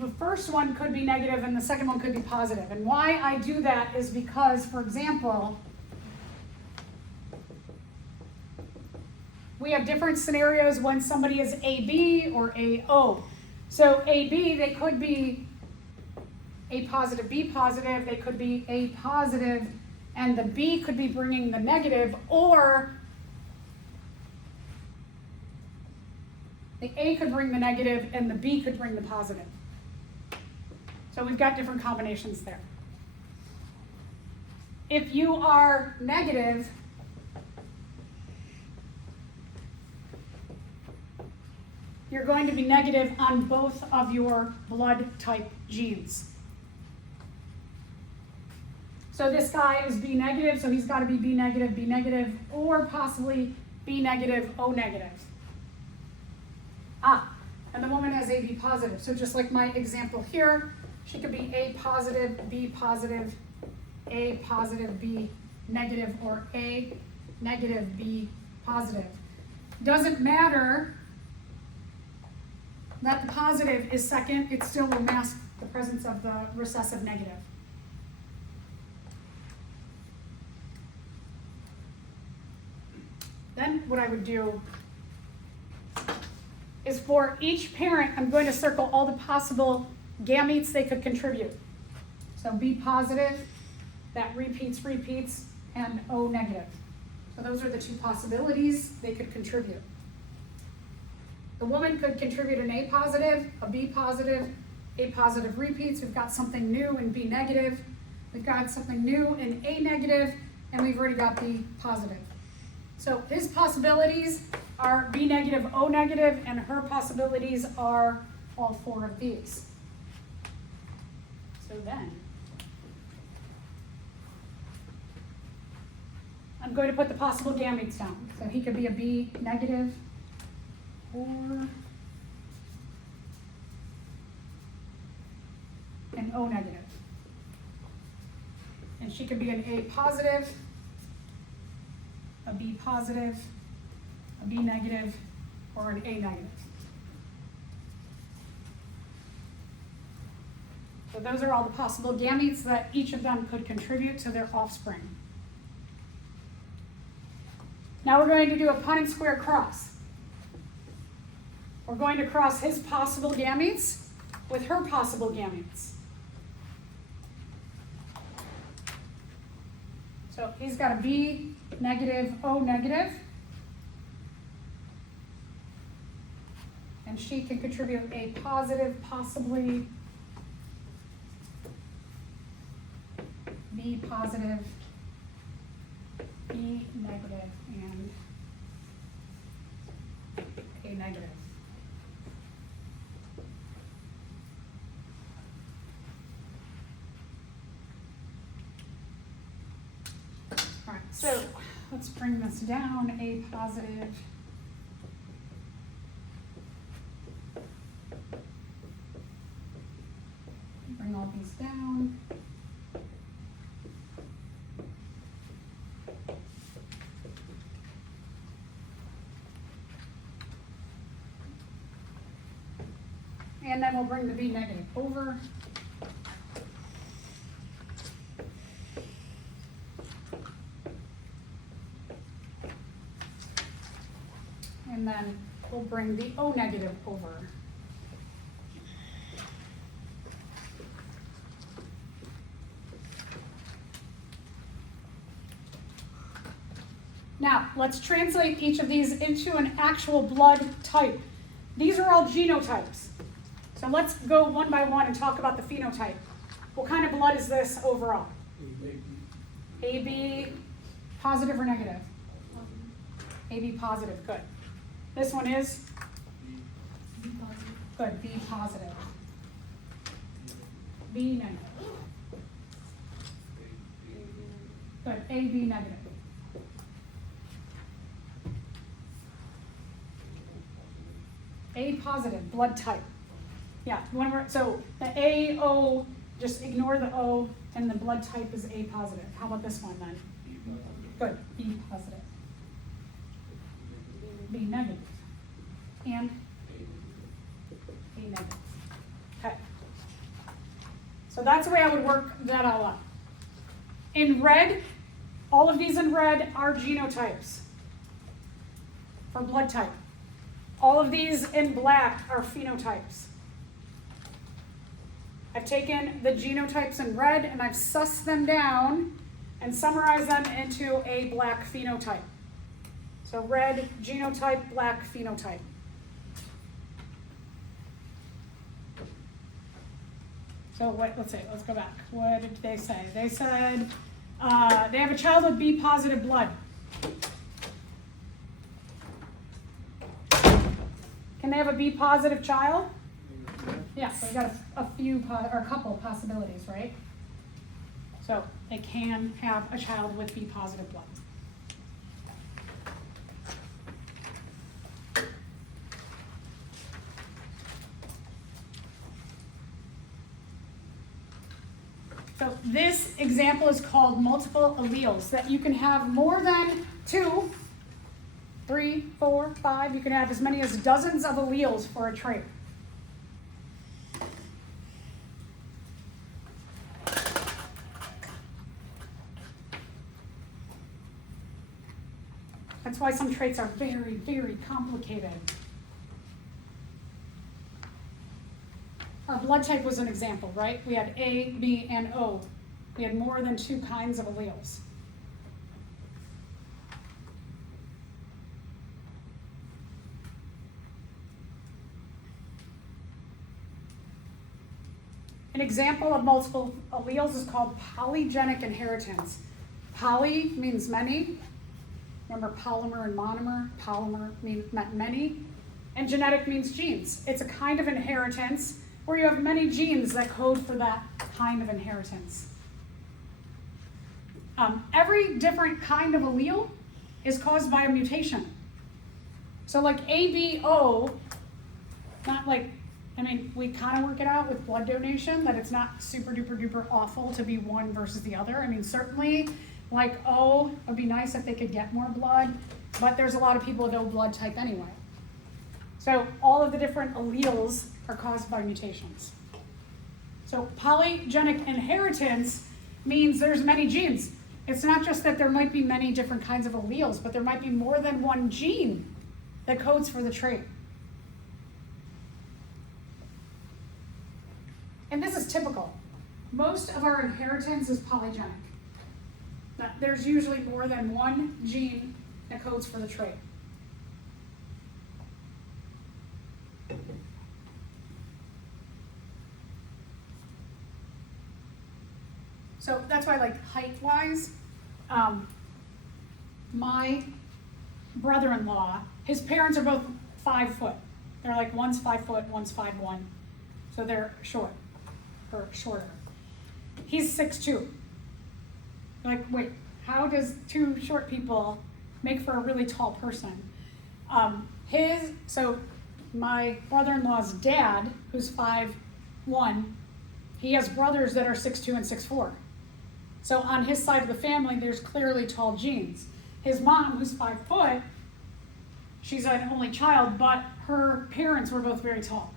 the first one could be negative and the second one could be positive. And why I do that is because, for example, we have different scenarios when somebody is AB or AO. So AB, they could be A positive, B positive, they could be A positive, and the B could be bringing the negative, or the A could bring the negative and the B could bring the positive. So we've got different combinations there. If you are negative, you're going to be negative on both of your blood type genes. So this guy is B negative, so he's got to be B negative, or possibly B negative, O negative. And the woman has AB positive. So just like my example here, she could be A positive, B positive, A positive, B negative, or A negative, B positive. Doesn't matter that the positive is second, it still will mask the presence of the recessive negative. Then what I would do is for each parent, I'm going to circle all the possible gametes they could contribute. So B positive, that repeats, and O negative. So those are the 2 possibilities they could contribute. The woman could contribute an A positive, a B positive, A positive repeats. We've got something new in B negative. We've got something new in A negative, and we've already got B positive. So his possibilities are B negative, O negative, and her possibilities are all 4 of these. So then, I'm going to put the possible gametes down. So he could be a B negative or an O negative. And she could be an A positive, a B positive, a B negative, or an A negative. So those are all the possible gametes that each of them could contribute to their offspring. Now we're going to do a Punnett square cross. We're going to cross his possible gametes with her possible gametes. So he's got a B negative, O negative. And she can contribute a positive, possibly B positive, B negative, and A negative. All right, so let's bring this down, A positive. Bring all these down. And then we'll bring the B negative over. And then we'll bring the O negative over. Now, let's translate each of these into an actual blood type. These are all genotypes. So let's go one by one and talk about the phenotype. What kind of blood is this overall? AB positive or negative? AB positive, good. This one is? B positive. Good, B positive. B negative. Good, AB negative. A positive, blood type. Yeah, so the A, O, just ignore the O, and the blood type is A positive. How about this one then? Good, B positive. B negative. And A negative. Okay. So that's the way I would work that all up. In red, all of these in red are genotypes for blood type. All of these in black are phenotypes. I've taken the genotypes in red and I've sussed them down and summarized them into a black phenotype. So red genotype, black phenotype. So let's go back. What did they say? They said they have a child with B positive blood. Can they have a B positive child? Yeah, so we got a couple possibilities, right? So they can have a child with B positive blood. So this example is called multiple alleles, that you can have more than 2, 3, 4, 5, you can have as many as dozens of alleles for a trait. That's why some traits are very, very complicated. Our blood type was an example, right? We had A, B, and O. We had more than 2 kinds of alleles. An example of multiple alleles is called polygenic inheritance. Poly means many. Remember polymer and monomer? Polymer meant many. And genetic means genes. It's a kind of inheritance where you have many genes that code for that kind of inheritance. Every different kind of allele is caused by a mutation. So like ABO, not like, we kind of work it out with blood donation, that it's not super duper duper awful to be one versus the other. Certainly, like O, it would be nice if they could get more blood, but there's a lot of people with O blood type anyway. So all of the different alleles are caused by mutations. So polygenic inheritance means there's many genes. It's not just that there might be many different kinds of alleles, but there might be more than one gene that codes for the trait. And this is typical. Most of our inheritance is polygenic. There's usually more than one gene that codes for the trait. So that's why, like, height-wise, my brother-in-law, his parents are both 5 foot. They're like, one's 5 foot, one's 5'1". So they're short, or shorter. He's 6'2". Like, wait, how does two short people make for a really tall person? So my brother-in-law's dad, who's 5'1", he has brothers that are 6'2" and 6'4". So on his side of the family, there's clearly tall genes. His mom, who's 5 foot, she's an only child, but her parents were both very tall.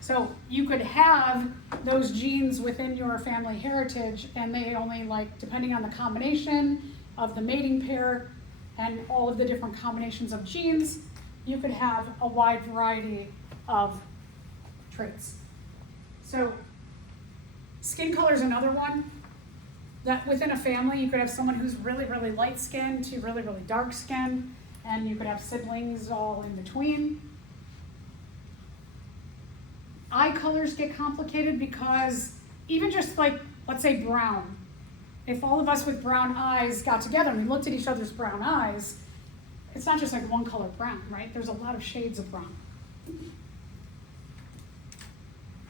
So you could have those genes within your family heritage, and they only, like, depending on the combination of the mating pair and all of the different combinations of genes, you could have a wide variety of traits. So skin color is another one. That within a family, you could have someone who's really, really light skinned to really, really dark skinned, and you could have siblings all in between. Eye colors get complicated because even just, like, let's say brown, if all of us with brown eyes got together and we looked at each other's brown eyes, it's not just like one color brown, right? There's a lot of shades of brown.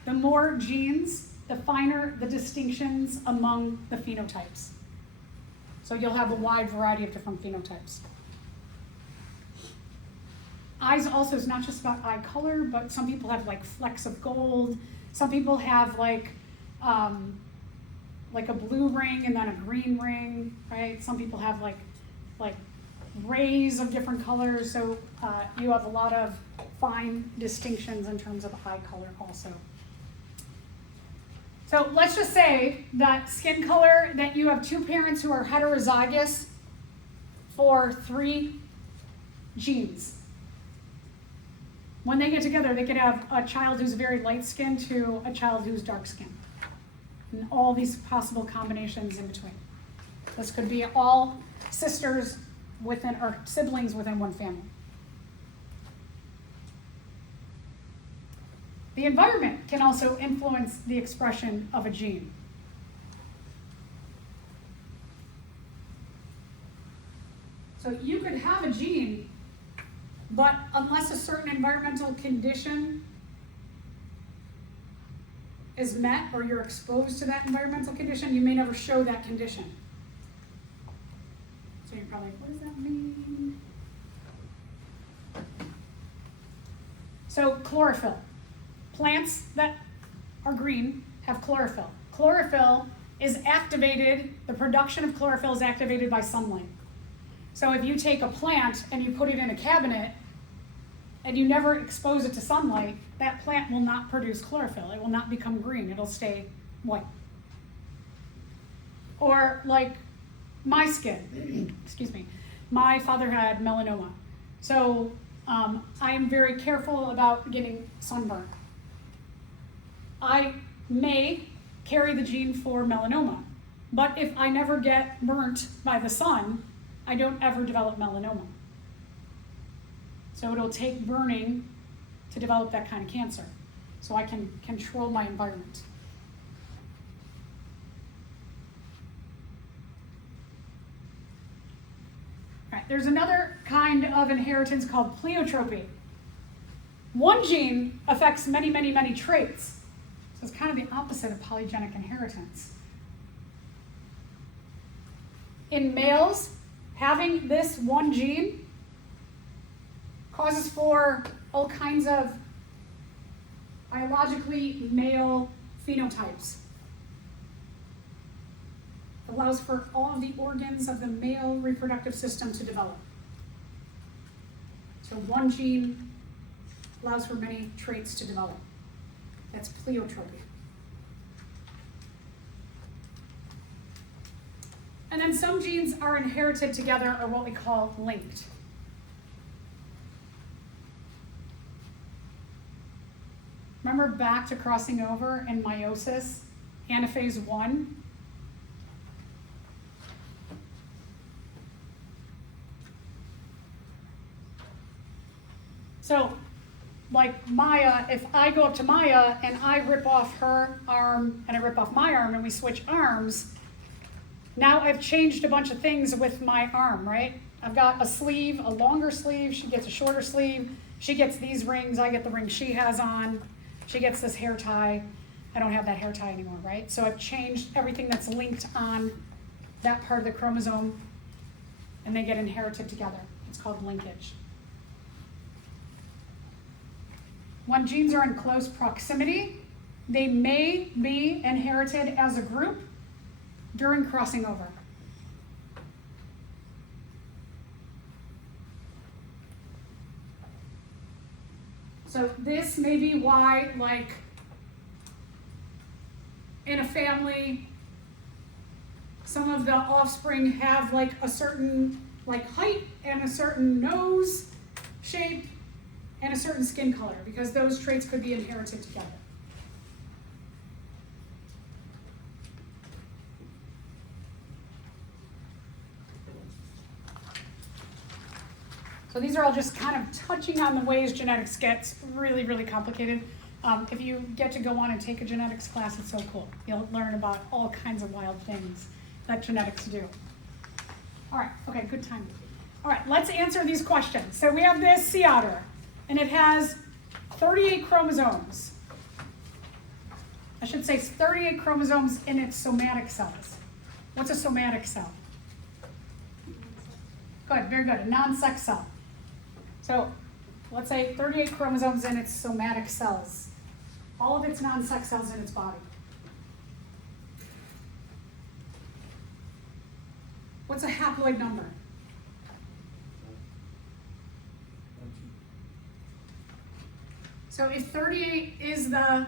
The more genes, the finer the distinctions among the phenotypes. So you'll have a wide variety of different phenotypes. Eyes also is not just about eye color, but some people have, like, flecks of gold. Some people have like a blue ring and then a green ring, right? Some people have like rays of different colors. So you have a lot of fine distinctions in terms of eye color also. So let's just say that skin color, that you have two parents who are heterozygous for 3 genes. When they get together, they could have a child who's very light skinned to a child who's dark skinned. And all these possible combinations in between. This could be all sisters within, or siblings within one family. The environment can also influence the expression of a gene. So you could have a gene, but unless a certain environmental condition is met or you're exposed to that environmental condition, you may never show that condition. So you're probably like, what does that mean? So chlorophyll. Plants that are green have chlorophyll. Chlorophyll is activated, the production of chlorophyll is activated by sunlight. So if you take a plant and you put it in a cabinet and you never expose it to sunlight, that plant will not produce chlorophyll. It will not become green. It'll stay white. Or like my skin, excuse me, my father had melanoma. So I am very careful about getting sunburned. I may carry the gene for melanoma, but if I never get burnt by the sun, I don't ever develop melanoma. So it'll take burning to develop that kind of cancer. So I can control my environment. All right, there's another kind of inheritance called pleiotropy. One gene affects many, many, many traits. So it's kind of the opposite of polygenic inheritance. In males, having this one gene causes for all kinds of biologically male phenotypes. Allows for all of the organs of the male reproductive system to develop. So one gene allows for many traits to develop. That's pleiotropy. And then some genes are inherited together, or what we call linked. Remember back to crossing over in meiosis, anaphase 1? So, like Maya, if I go up to Maya and I rip off her arm and I rip off my arm and we switch arms, now I've changed a bunch of things with my arm, right? I've got a sleeve, a longer sleeve, she gets a shorter sleeve, she gets these rings, I get the ring she has on, she gets this hair tie, I don't have that hair tie anymore, right? So I've changed everything that's linked on that part of the chromosome, and they get inherited together. It's called linkage. When genes are in close proximity, they may be inherited as a group during crossing over. So this may be why, like, in a family, some of the offspring have like a certain like height and a certain nose shape and a certain skin color, because those traits could be inherited together. So these are all just kind of touching on the ways genetics gets really, really complicated. If you get to go on and take a genetics class, it's so cool. You'll learn about all kinds of wild things that genetics do. All right, okay, good time. All right, let's answer these questions. So we have this sea otter, and it has 38 chromosomes. I should say 38 chromosomes in its somatic cells. What's a somatic cell? Good, very good, a non-sex cell. So let's say 38 chromosomes in its somatic cells. All of its non-sex cells in its body. What's a haploid number? So if 38 is the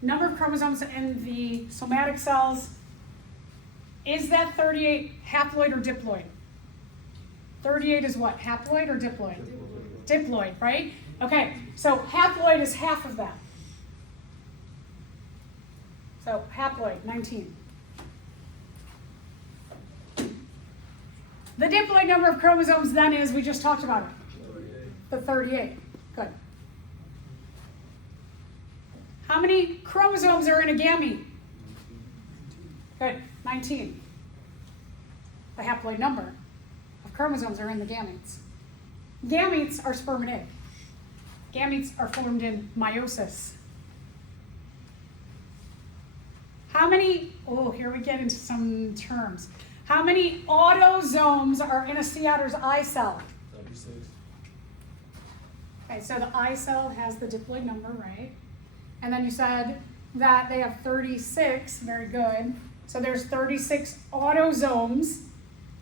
number of chromosomes in the somatic cells, is that 38 haploid or diploid? 38 is what, haploid or diploid? Diploid, right? Okay, so haploid is half of that. So haploid, 19. The diploid number of chromosomes then is, we just talked about it, the 38. Good. How many chromosomes are in a gamete? Good, 19. The haploid number of chromosomes are in the gametes. Gametes are sperm and egg. Gametes are formed in meiosis. How many, oh, here we get into some terms. How many autosomes are in a sea otter's eye cell? 36. Okay, so the eye cell has the diploid number, right? And then you said that they have 36, very good. So there's 36 autosomes.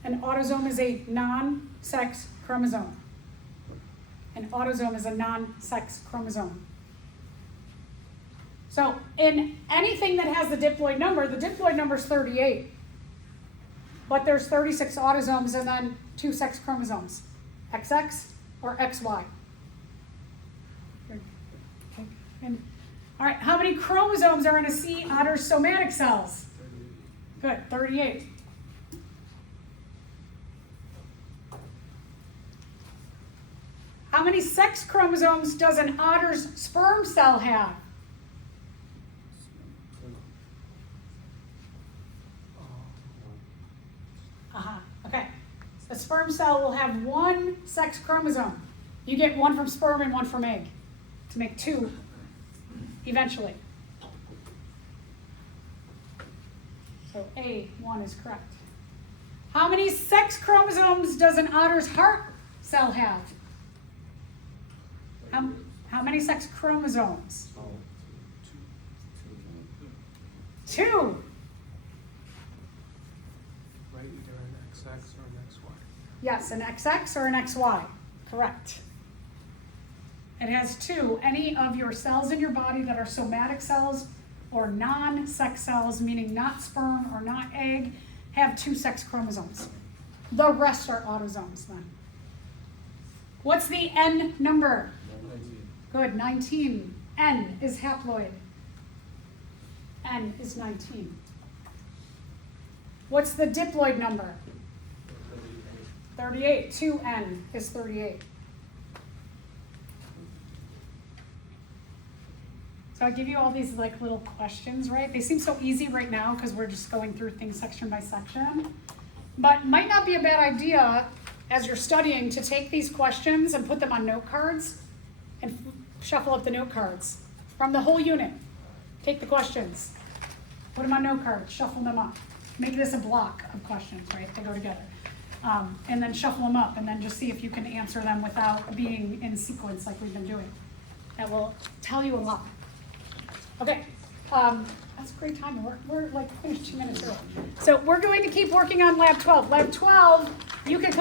An autosome is a non-sex chromosome. An autosome is a non-sex chromosome. So in anything that has the diploid number is 38. But there's 36 autosomes and then 2 sex chromosomes, XX or XY. Okay. All right, how many chromosomes are in a sea otter's somatic cells? 38. Good, 38. How many sex chromosomes does an otter's sperm cell have? Okay. The sperm cell will have 1 sex chromosome. You get 1 from sperm and 1 from egg to make 2 eventually. So A1 is correct. How many sex chromosomes does an otter's heart cell have? How many sex chromosomes? 2. Right, either an XX or an XY. Yes, an XX or an XY. Correct. It has 2. Any of your cells in your body that are somatic cells or non-sex cells, meaning not sperm or not egg, have 2 sex chromosomes. The rest are autosomes then. What's the N number? 19. Good, 19. N is haploid. N is 19. What's the diploid number? 38. 2N is 38. So I give you all these like little questions, right? They seem so easy right now because we're just going through things section by section. But might not be a bad idea as you're studying to take these questions and put them on note cards and shuffle up the note cards from the whole unit. Take the questions, put them on note cards, shuffle them up. Make this a block of questions, right? They go together. And then shuffle them up and then just see if you can answer them without being in sequence like we've been doing. That will tell you a lot. Okay, that's a great time. We're like finished 2 minutes early. So we're going to keep working on Lab 12. Lab 12, you can come